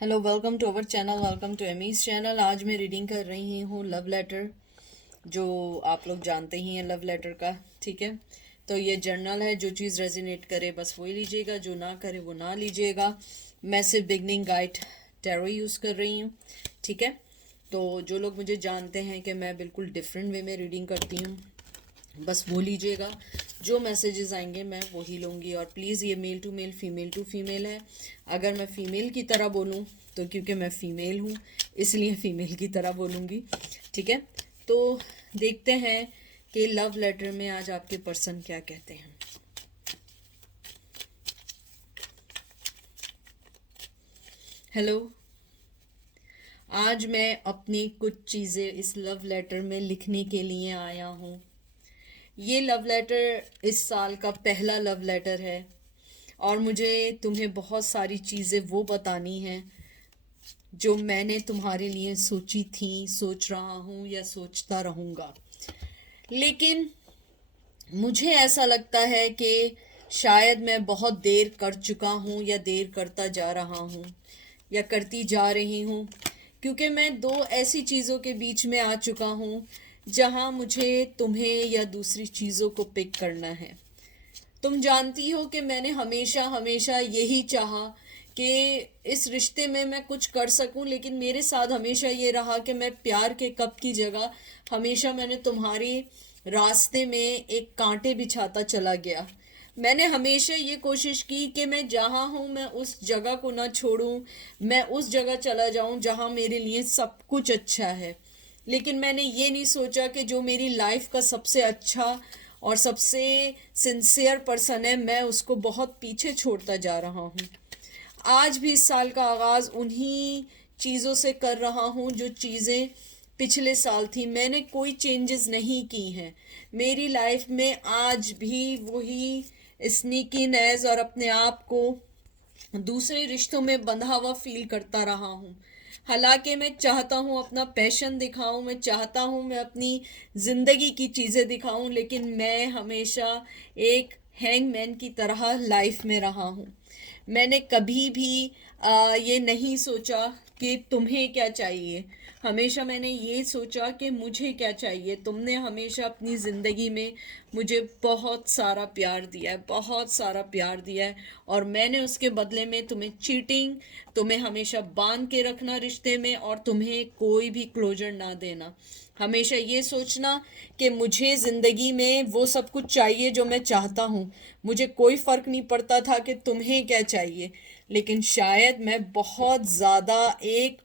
Hello, welcome to our channel, welcome to Amy's channel. आज मैं reading कर रही हूँ लव लेटर, जो आप लोग जानते ही हैं लव लेटर का। ठीक है, तो ये जर्नल है। जो चीज़ रेजिनेट करे बस वही लीजिएगा, जो ना करे वो ना लीजिएगा। मैं सिर्फ बिगनिंग गाइड टैरो यूज़ कर रही हूँ। ठीक है, तो जो लोग मुझे जानते हैं कि मैं बिल्कुल डिफरेंट वे में रीडिंग करती हूँ, बस वो लीजिएगा। जो मैसेजेस आएंगे मैं वही लूँगी। और प्लीज़ ये male to male, female to female है। अगर मैं फ़ीमेल की तरह बोलूँ तो क्योंकि मैं फ़ीमेल हूँ इसलिए फ़ीमेल की तरह बोलूँगी। ठीक है, तो देखते हैं कि लव लेटर में आज आपके पर्सन क्या कहते हैं। हेलो, आज मैं अपनी कुछ चीज़ें इस लव लेटर में लिखने के लिए आया हूँ। ये लव लेटर इस साल का पहला लव लेटर है और मुझे तुम्हें बहुत सारी चीज़ें वो बतानी हैं जो मैंने तुम्हारे लिए सोची थी, सोच रहा हूँ या सोचता रहूँगा। लेकिन मुझे ऐसा लगता है कि शायद मैं बहुत देर कर चुका हूँ या देर करता जा रहा हूँ या करती जा रही हूँ, क्योंकि मैं दो ऐसी चीज़ों के बीच में आ चुका हूँ जहाँ मुझे तुम्हें या दूसरी चीज़ों को पिक करना है। तुम जानती हो कि मैंने हमेशा हमेशा यही चाहा कि इस रिश्ते में मैं कुछ कर सकूं, लेकिन मेरे साथ हमेशा ये रहा कि मैं प्यार के कप की जगह हमेशा मैंने तुम्हारे रास्ते में एक कांटे बिछाता चला गया। मैंने हमेशा ये कोशिश की कि मैं जहाँ हूँ मैं उस जगह को ना छोड़ूं, मैं उस जगह चला जाऊं जहाँ मेरे लिए सब कुछ अच्छा है। लेकिन मैंने ये नहीं सोचा कि जो मेरी लाइफ का सबसे अच्छा और सबसे सिंसियर पर्सन है, मैं उसको बहुत पीछे छोड़ता जा रहा हूँ। आज भी इस साल का आगाज़ उन्हीं चीज़ों से कर रहा हूँ जो चीज़ें पिछले साल थी। मैंने कोई चेंजेस नहीं की हैं मेरी लाइफ में। आज भी वही स्नीकीनेस और अपने आप को दूसरे रिश्तों में बंधा हुआ फील करता रहा हूँ। हालांकि मैं चाहता हूँ अपना पैशन दिखाऊं, मैं चाहता हूँ मैं अपनी ज़िंदगी की चीज़ें दिखाऊं, लेकिन मैं हमेशा एक हैंगमैन की तरह लाइफ में रहा हूँ। मैंने कभी भी ये नहीं सोचा कि तुम्हें क्या चाहिए। हमेशा मैंने ये सोचा कि मुझे क्या चाहिए। तुमने हमेशा अपनी ज़िंदगी में मुझे बहुत सारा प्यार दिया है, बहुत सारा प्यार दिया है, और मैंने उसके बदले में तुम्हें चीटिंग, तुम्हें हमेशा बांध के रखना रिश्ते में और तुम्हें कोई भी क्लोजर ना देना। हमेशा ये सोचना कि मुझे ज़िंदगी में वो सब कुछ चाहिए जो मैं चाहता हूँ। मुझे कोई फ़र्क नहीं पड़ता था कि तुम्हें क्या चाहिए। लेकिन शायद मैं बहुत ज़्यादा एक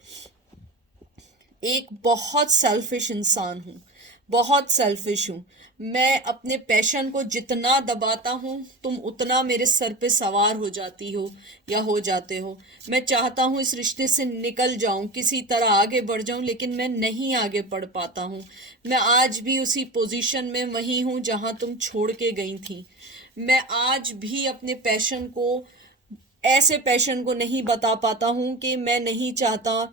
एक बहुत सेल्फिश इंसान हूँ, बहुत सेल्फिश हूँ। मैं अपने पैशन को जितना दबाता हूँ तुम उतना मेरे सर पे सवार हो जाती हो या हो जाते हो। मैं चाहता हूँ इस रिश्ते से निकल जाऊँ, किसी तरह आगे बढ़ जाऊँ, लेकिन मैं नहीं आगे बढ़ पाता हूँ। मैं आज भी उसी पोजीशन में वहीं हूँ जहाँ तुम छोड़ के गई थी। मैं आज भी अपने पैशन को, ऐसे पैशन को नहीं बता पाता हूँ कि मैं नहीं चाहता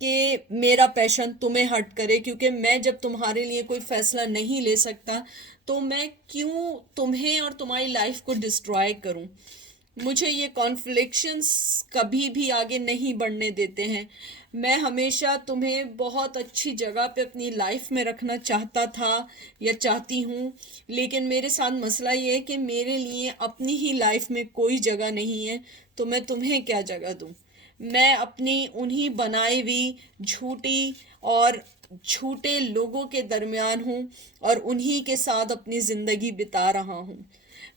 कि मेरा पैशन तुम्हें हर्ट करे, क्योंकि मैं जब तुम्हारे लिए कोई फैसला नहीं ले सकता तो मैं क्यों तुम्हें और तुम्हारी लाइफ को डिस्ट्रॉय करूं। मुझे ये कॉन्फ्लिक्शंस कभी भी आगे नहीं बढ़ने देते हैं। मैं हमेशा तुम्हें बहुत अच्छी जगह पे अपनी लाइफ में रखना चाहता था या चाहती हूँ, लेकिन मेरे साथ मसला ये है कि मेरे लिए अपनी ही लाइफ में कोई जगह नहीं है, तो मैं तुम्हें क्या जगह दूँ। मैं अपनी उन्हीं बनाई हुई झूठी और झूठे लोगों के दरमियान हूँ और उन्हीं के साथ अपनी ज़िंदगी बिता रहा हूँ।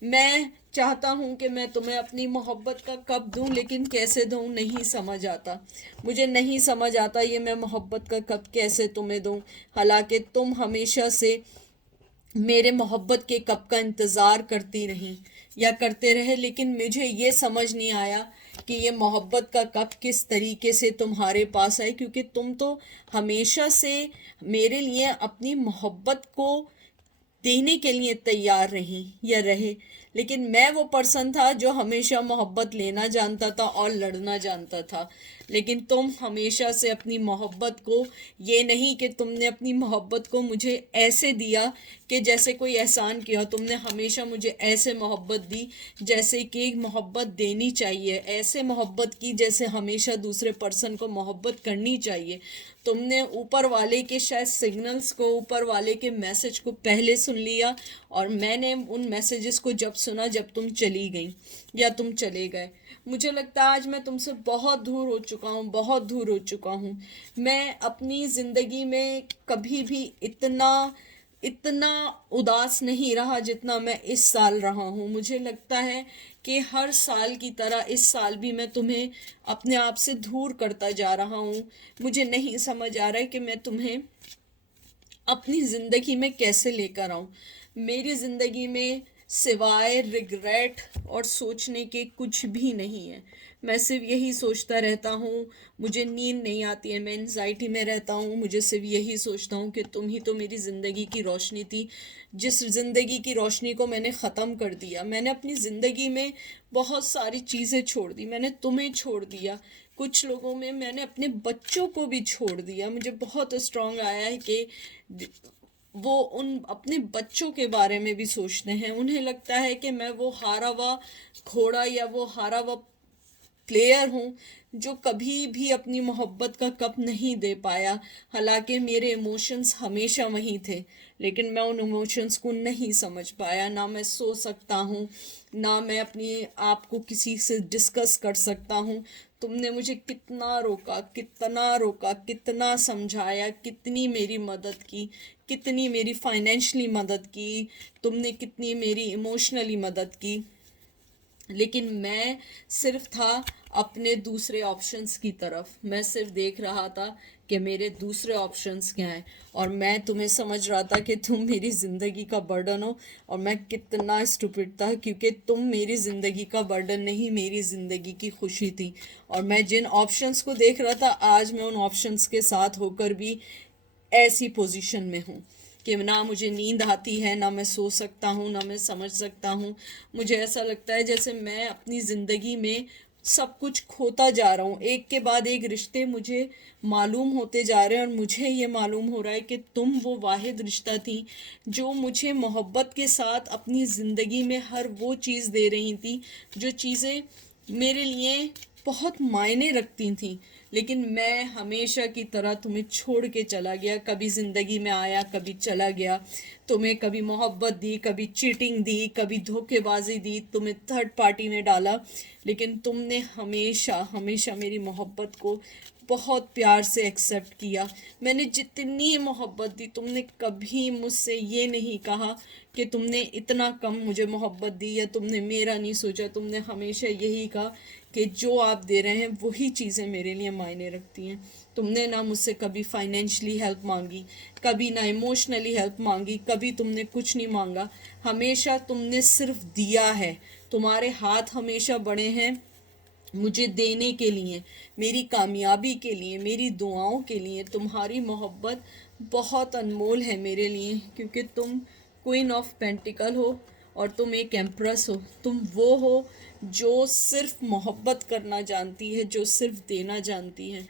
मैं चाहता हूँ कि मैं तुम्हें अपनी मोहब्बत का कप दूँ, लेकिन कैसे दूँ नहीं समझ आता। मुझे नहीं समझ आता ये मैं मोहब्बत का कप कैसे तुम्हें दूँ, हालांकि तुम हमेशा से मेरे मोहब्बत के कप का इंतज़ार करती रहीं या करते रहे। लेकिन मुझे ये समझ नहीं आया कि ये मोहब्बत का कप किस तरीके से तुम्हारे पास आए, क्योंकि तुम तो हमेशा से मेरे लिए अपनी मोहब्बत को देने के लिए तैयार रही या रहे, लेकिन मैं वो पर्सन था जो हमेशा मोहब्बत लेना जानता था और लड़ना जानता था। लेकिन तुम हमेशा से अपनी मोहब्बत को, ये नहीं कि तुमने अपनी मोहब्बत को मुझे ऐसे दिया कि जैसे कोई एहसान किया, तुमने हमेशा मुझे ऐसे मोहब्बत दी जैसे कि मोहब्बत देनी चाहिए, ऐसे मोहब्बत की जैसे हमेशा दूसरे पर्सन को मोहब्बत करनी चाहिए। तुमने ऊपर वाले के शायद सिग्नल्स को, ऊपर वाले के मैसेज को पहले सुन लिया, और मैंने उन मैसेजेस को जब सुना जब तुम चली गई या तुम चले गए। मुझे लगता है आज मैं तुमसे बहुत दूर हो चुका हूँ, बहुत दूर हो चुका हूँ। मैं अपनी ज़िंदगी में कभी भी इतना इतना उदास नहीं रहा जितना मैं इस साल रहा हूँ। मुझे लगता है कि हर साल की तरह इस साल भी मैं तुम्हें अपने आप से दूर करता जा रहा हूँ। मुझे नहीं समझ आ रहा है कि मैं तुम्हें अपनी ज़िंदगी में कैसे लेकर आऊँ। मेरी ज़िंदगी में सिवाय रिग्रेट और सोचने के कुछ भी नहीं है। मैं सिर्फ यही सोचता रहता हूँ, मुझे नींद नहीं आती है, मैं एंजाइटी में रहता हूँ। मुझे सिर्फ यही सोचता हूँ कि तुम ही तो मेरी ज़िंदगी की रोशनी थी, जिस ज़िंदगी की रोशनी को मैंने ख़त्म कर दिया। मैंने अपनी ज़िंदगी में बहुत सारी चीज़ें छोड़ दी, मैंने तुम्हें छोड़ दिया, कुछ लोगों में मैंने अपने बच्चों को भी छोड़ दिया। मुझे बहुत स्ट्रांग आया है कि वो उन अपने बच्चों के बारे में भी सोचते हैं। उन्हें लगता है कि मैं वो हारा हुआ घोड़ा या वो हारा हुआ प्लेयर हूँ जो कभी भी अपनी मोहब्बत का कप नहीं दे पाया। हालांकि मेरे इमोशंस हमेशा वहीं थे, लेकिन मैं उन इमोशंस को नहीं समझ पाया। ना मैं सो सकता हूँ, ना मैं अपनी आप को किसी से डिस्कस कर सकता हूँ। तुमने मुझे कितना रोका, कितना रोका, कितना समझाया, कितनी मेरी मदद की, कितनी मेरी फाइनेंशियली मदद की, तुमने कितनी मेरी इमोशनली मदद की। लेकिन मैं सिर्फ था अपने दूसरे ऑप्शंस की तरफ। मैं सिर्फ देख रहा था कि मेरे दूसरे ऑप्शंस क्या हैं, और मैं तुम्हें समझ रहा था कि तुम मेरी ज़िंदगी का बर्डन हो। और मैं कितना स्टूपिड था, क्योंकि तुम मेरी ज़िंदगी का बर्डन नहीं, मेरी ज़िंदगी की खुशी थी। और मैं जिन ऑप्शंस को देख रहा था, आज मैं उन ऑप्शंस के साथ होकर भी ऐसी पोजीशन में हूँ कि ना मुझे नींद आती है, ना मैं सो सकता हूँ, ना मैं समझ सकता हूँ। मुझे ऐसा लगता है जैसे मैं अपनी ज़िंदगी में सब कुछ खोता जा रहा हूँ। एक के बाद एक रिश्ते मुझे मालूम होते जा रहे हैं, और मुझे ये मालूम हो रहा है कि तुम वो वाहिद रिश्ता थी जो मुझे मोहब्बत के साथ अपनी ज़िंदगी में हर वो चीज़ दे रही थी जो चीज़ें मेरे लिए बहुत मायने रखती थी। लेकिन मैं हमेशा की तरह तुम्हें छोड़ के चला गया। कभी ज़िंदगी में आया, कभी चला गया। तुम्हें कभी मोहब्बत दी, कभी चीटिंग दी, कभी धोखेबाजी दी, तुम्हें थर्ड पार्टी में डाला। लेकिन तुमने हमेशा हमेशा मेरी मोहब्बत को बहुत प्यार से एक्सेप्ट किया। मैंने जितनी मोहब्बत दी, तुमने कभी मुझसे ये नहीं कहा कि तुमने इतना कम मुझे मोहब्बत दी या तुमने मेरा नहीं सोचा। तुमने हमेशा यही कहा कि जो आप दे रहे हैं वही चीज़ें मेरे लिए मायने रखती हैं। तुमने ना मुझसे कभी फाइनेंशियली हेल्प मांगी, कभी ना इमोशनली हेल्प मांगी, कभी तुमने कुछ नहीं मांगा। हमेशा तुमने सिर्फ दिया है। तुम्हारे हाथ हमेशा बड़े हैं मुझे देने के लिए, मेरी कामयाबी के लिए, मेरी दुआओं के लिए। तुम्हारी मोहब्बत बहुत अनमोल है मेरे लिए, क्योंकि तुम क्वीन ऑफ पेंटिकल हो और तुम एक एम्प्रेस हो। तुम वो हो जो सिर्फ मोहब्बत करना जानती है, जो सिर्फ देना जानती है।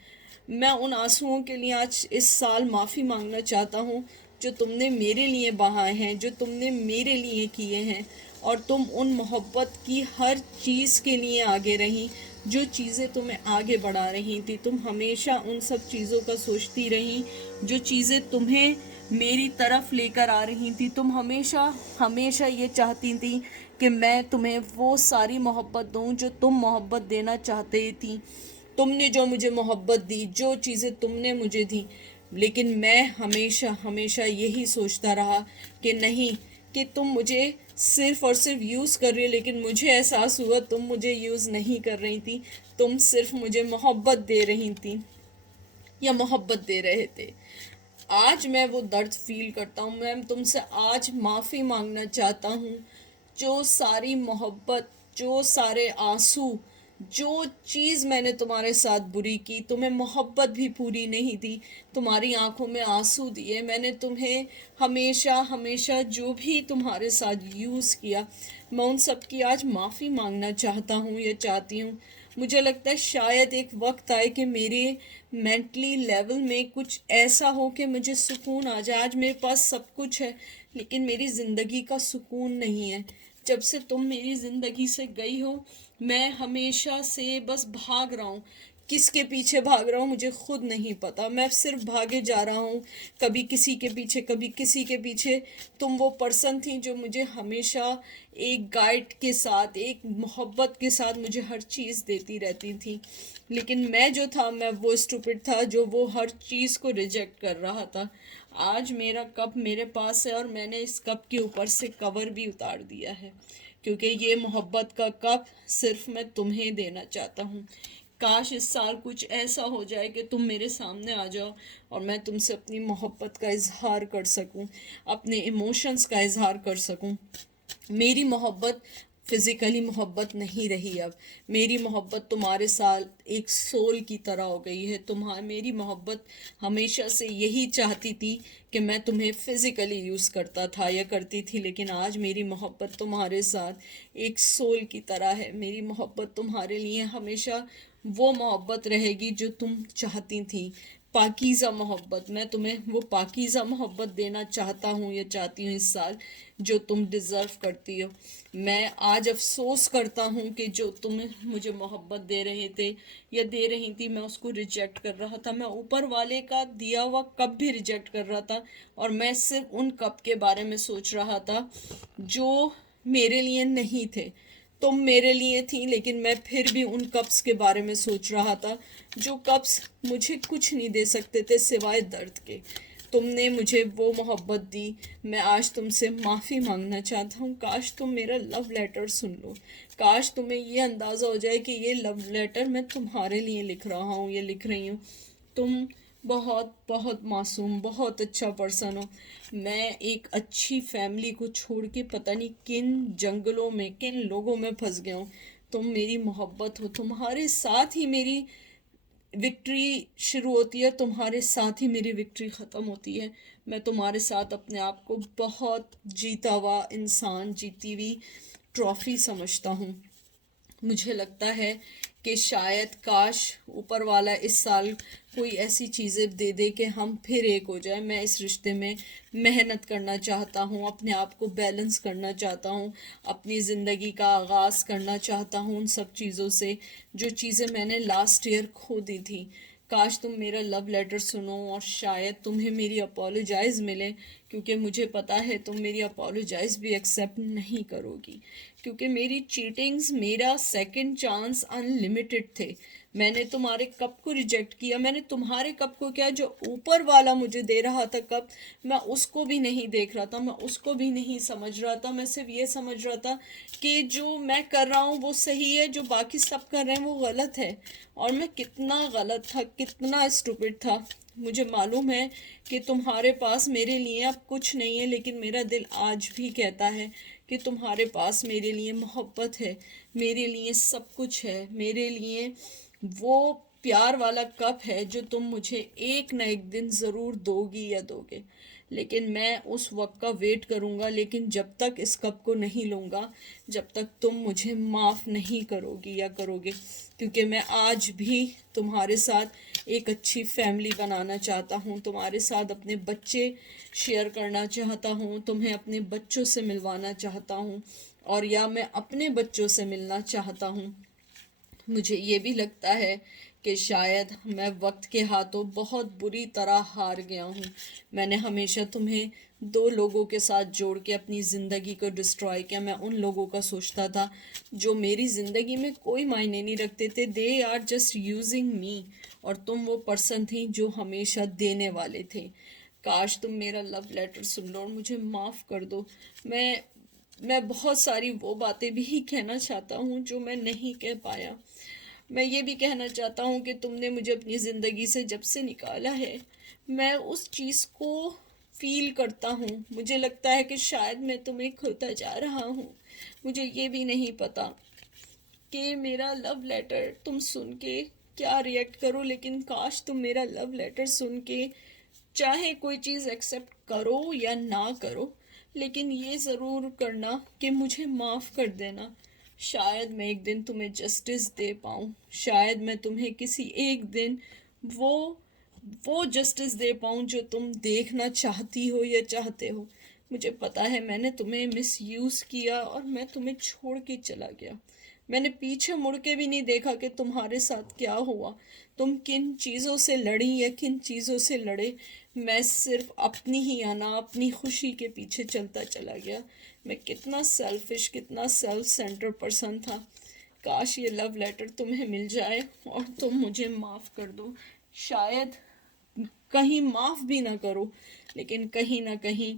मैं उन आंसुओं के लिए आज इस साल माफ़ी मांगना चाहता हूँ जो तुमने मेरे लिए बहाए हैं, जो तुमने मेरे लिए किए हैं। और तुम उन मोहब्बत की हर चीज़ के लिए आगे रही, जो चीज़ें तुम्हें आगे बढ़ा रही थी। तुम हमेशा उन सब चीज़ों का सोचती रही जो चीज़ें तुम्हें मेरी तरफ लेकर आ रही थी। तुम हमेशा हमेशा ये चाहती थी कि मैं तुम्हें वो सारी मोहब्बत दूँ जो तुम मोहब्बत देना चाहते थी। तुमने जो मुझे मोहब्बत दी, जो चीज़ें तुमने मुझे दी, लेकिन मैं हमेशा हमेशा यही सोचता रहा कि नहीं, कि तुम मुझे सिर्फ और सिर्फ यूज़ कर रही हो। लेकिन मुझे एहसास हुआ तुम मुझे यूज़ नहीं कर रही थी, तुम सिर्फ मुझे मोहब्बत दे रही थी या मोहब्बत दे रहे थे। आज मैं वो दर्द फील करता हूँ। मैं तुमसे आज माफ़ी मांगना चाहता हूँ। जो सारी मोहब्बत, जो सारे आंसू जो चीज़ मैंने तुम्हारे साथ बुरी की, तुम्हें मोहब्बत भी पूरी नहीं दी, तुम्हारी आंखों में आंसू दिए, मैंने तुम्हें हमेशा हमेशा जो भी तुम्हारे साथ यूज़ किया, मैं उन सब की आज माफ़ी मांगना चाहता हूँ या चाहती हूँ। मुझे लगता है शायद एक वक्त आए कि मेरे मेंटली लेवल में कुछ ऐसा हो कि मुझे सुकून आ जाए। आज मेरे पास सब कुछ है लेकिन मेरी ज़िंदगी का सुकून नहीं है। जब से तुम मेरी ज़िंदगी से गई हो, मैं हमेशा से बस भाग रहा हूँ। किसके पीछे भाग रहा हूँ मुझे खुद नहीं पता, मैं सिर्फ भागे जा रहा हूँ, कभी किसी के पीछे कभी किसी के पीछे। तुम वो पर्सन थी जो मुझे हमेशा एक गाइड के साथ, एक मोहब्बत के साथ मुझे हर चीज़ देती रहती थी। लेकिन मैं जो था, मैं वो स्टूपिड था जो वो हर चीज़ को रिजेक्ट कर रहा था। आज मेरा कप मेरे पास है और मैंने इस कप के ऊपर से कवर भी उतार दिया है, क्योंकि ये मोहब्बत का कप सिर्फ मैं तुम्हें देना चाहता हूँ। काश इस साल कुछ ऐसा हो जाए कि तुम मेरे सामने आ जाओ और मैं तुमसे अपनी मोहब्बत का इजहार कर सकूं, अपने इमोशंस का इजहार कर सकूं। मेरी मोहब्बत फिज़िकली मोहब्बत नहीं रही अब। मेरी मोहब्बत तुम्हारे साथ एक सोल की तरह हो गई है। मेरी मोहब्बत हमेशा से यही चाहती थी कि मैं तुम्हें फ़िज़िकली यूज़ करता था या करती थी, लेकिन आज मेरी मोहब्बत तुम्हारे साथ एक सोल की तरह है। मेरी मोहब्बत तुम्हारे लिए हमेशा वो मोहब्बत रहेगी जो तुम चाहती थी, पाकीज़ा मोहब्बत। मैं तुम्हें वो पाकीज़ा मोहब्बत देना चाहता हूँ या चाहती हूँ इस साल, जो तुम डिज़र्व करती हो। मैं आज अफसोस करता हूँ कि जो तुम मुझे मोहब्बत दे रहे थे या दे रही थी, मैं उसको रिजेक्ट कर रहा था। मैं ऊपर वाले का दिया हुआ कप भी रिजेक्ट कर रहा था और मैं सिर्फ उन कप के बारे में सोच रहा था जो मेरे लिए नहीं थे। तुम मेरे लिए थी लेकिन मैं फिर भी उन कप्स के बारे में सोच रहा था जो कप्स मुझे कुछ नहीं दे सकते थे सिवाय दर्द के। तुमने मुझे वो मोहब्बत दी। मैं आज तुमसे माफ़ी मांगना चाहता हूँ। काश तुम मेरा लव लेटर सुन लो। काश तुम्हें ये अंदाज़ा हो जाए कि ये लव लेटर मैं तुम्हारे लिए लिख रहा हूँ या लिख रही हूँ। तुम बहुत बहुत मासूम, बहुत अच्छा पर्सन हो। मैं एक अच्छी फैमिली को छोड़ के पता नहीं किन जंगलों में, किन लोगों में फंस गया हूँ। तुम मेरी मोहब्बत हो, तुम्हारे साथ ही मेरी विक्ट्री शुरू होती है, तुम्हारे साथ ही मेरी विक्ट्री ख़त्म होती है। मैं तुम्हारे साथ अपने आप को बहुत जीता हुआ इंसान, जीती हुई ट्रॉफी समझता हूँ। मुझे लगता है कि शायद काश ऊपर वाला इस साल कोई ऐसी चीज़ें दे दे कि हम फिर एक हो जाए। मैं इस रिश्ते में मेहनत करना चाहता हूँ, अपने आप को बैलेंस करना चाहता हूँ, अपनी ज़िंदगी का आगाज़ करना चाहता हूँ उन सब चीज़ों से जो चीज़ें मैंने लास्ट ईयर खो दी थी। काश तुम मेरा लव लेटर सुनो और शायद तुम्हें मेरी अपोलोजाइज़ मिले, क्योंकि मुझे पता है तुम मेरी अपोलोजाइज़ भी एक्सेप्ट नहीं करोगी, क्योंकि मेरी चीटिंग्स, मेरा सेकंड चांस अनलिमिटेड थे। मैंने तुम्हारे कप को रिजेक्ट किया। मैंने तुम्हारे कप को क्या, जो ऊपर वाला मुझे दे रहा था कप, मैं उसको भी नहीं देख रहा था, मैं उसको भी नहीं समझ रहा था। मैं सिर्फ ये समझ रहा था कि जो मैं कर रहा हूँ वो सही है, जो बाकी सब कर रहे हैं वो गलत है। और मैं कितना गलत था, कितना स्टूपिड था। मुझे मालूम है कि तुम्हारे पास मेरे लिए अब कुछ नहीं है, लेकिन मेरा दिल आज भी कहता है कि तुम्हारे पास मेरे लिए मोहब्बत है, मेरे लिए सब कुछ है, मेरे लिए वो प्यार वाला कप है जो तुम मुझे एक ना एक दिन ज़रूर दोगी या दोगे। लेकिन मैं उस वक्त का वेट करूँगा, लेकिन जब तक इस कप को नहीं लूँगा, जब तक तुम मुझे माफ़ नहीं करोगी या करोगे, क्योंकि मैं आज भी तुम्हारे साथ एक अच्छी फैमिली बनाना चाहता हूँ, तुम्हारे साथ अपने बच्चे शेयर करना चाहता हूँ, तुम्हें अपने बच्चों से मिलवाना चाहता हूँ, और या मैं अपने बच्चों से मिलना चाहता हूँ। मुझे ये भी लगता है कि शायद मैं वक्त के हाथों बहुत बुरी तरह हार गया हूँ। मैंने हमेशा तुम्हें दो लोगों के साथ जोड़ के अपनी ज़िंदगी को डिस्ट्रॉय किया। मैं उन लोगों का सोचता था जो मेरी ज़िंदगी में कोई मायने नहीं रखते थे, दे आर जस्ट यूजिंग मी, और तुम वो पर्सन थी जो हमेशा देने वाले थे। काश तुम मेरा लव लेटर सुन लो और मुझे माफ़ कर दो। मैं बहुत सारी वो बातें भी कहना चाहता हूँ जो मैं नहीं कह पाया। मैं ये भी कहना चाहता हूँ कि तुमने मुझे अपनी ज़िंदगी से जब से निकाला है, मैं उस चीज़ को फील करता हूँ। मुझे लगता है कि शायद मैं तुम्हें खोता जा रहा हूँ, मुझे ये भी नहीं पता। कि मेरा लव लेटर तुम सुन के क्या रिएक्ट करो, लेकिन काश तुम मेरा लव लेटर सुन के चाहे कोई चीज़ एक्सेप्ट करो या ना करो, लेकिन ये ज़रूर करना कि मुझे माफ़ कर देना। शायद मैं एक दिन तुम्हें जस्टिस दे पाऊँ, शायद मैं तुम्हें किसी एक दिन वो वो जस्टिस दे पाऊँ जो तुम देखना चाहती हो या चाहते हो। मुझे पता है मैंने तुम्हें मिसयूज़ किया और मैं तुम्हें छोड़ के चला गया। मैंने पीछे मुड़ के भी नहीं देखा कि तुम्हारे साथ क्या हुआ, तुम किन चीज़ों से लड़ी या किन चीज़ों से लड़े। मैं सिर्फ अपनी ही आना, अपनी खुशी के पीछे चलता चला गया। मैं कितना सेल्फिश, कितना सेल्फ सेंटर पर्सन था। काश ये लव लेटर तुम्हें मिल जाए और तुम मुझे माफ़ कर दो। शायद कहीं माफ़ भी ना करो, लेकिन कहीं ना कहीं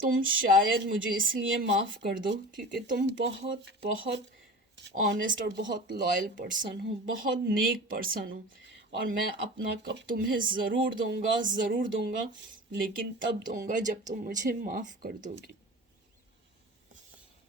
तुम शायद मुझे इसलिए माफ़ कर दो क्योंकि तुम बहुत बहुत ऑनेस्ट और बहुत लॉयल पर्सन हो, बहुत नेक पर्सन हो। और मैं अपना कप तुम्हें ज़रूर दूंगा, ज़रूर दूंगा, लेकिन तब दूंगा जब तुम मुझे माफ़ कर दोगी।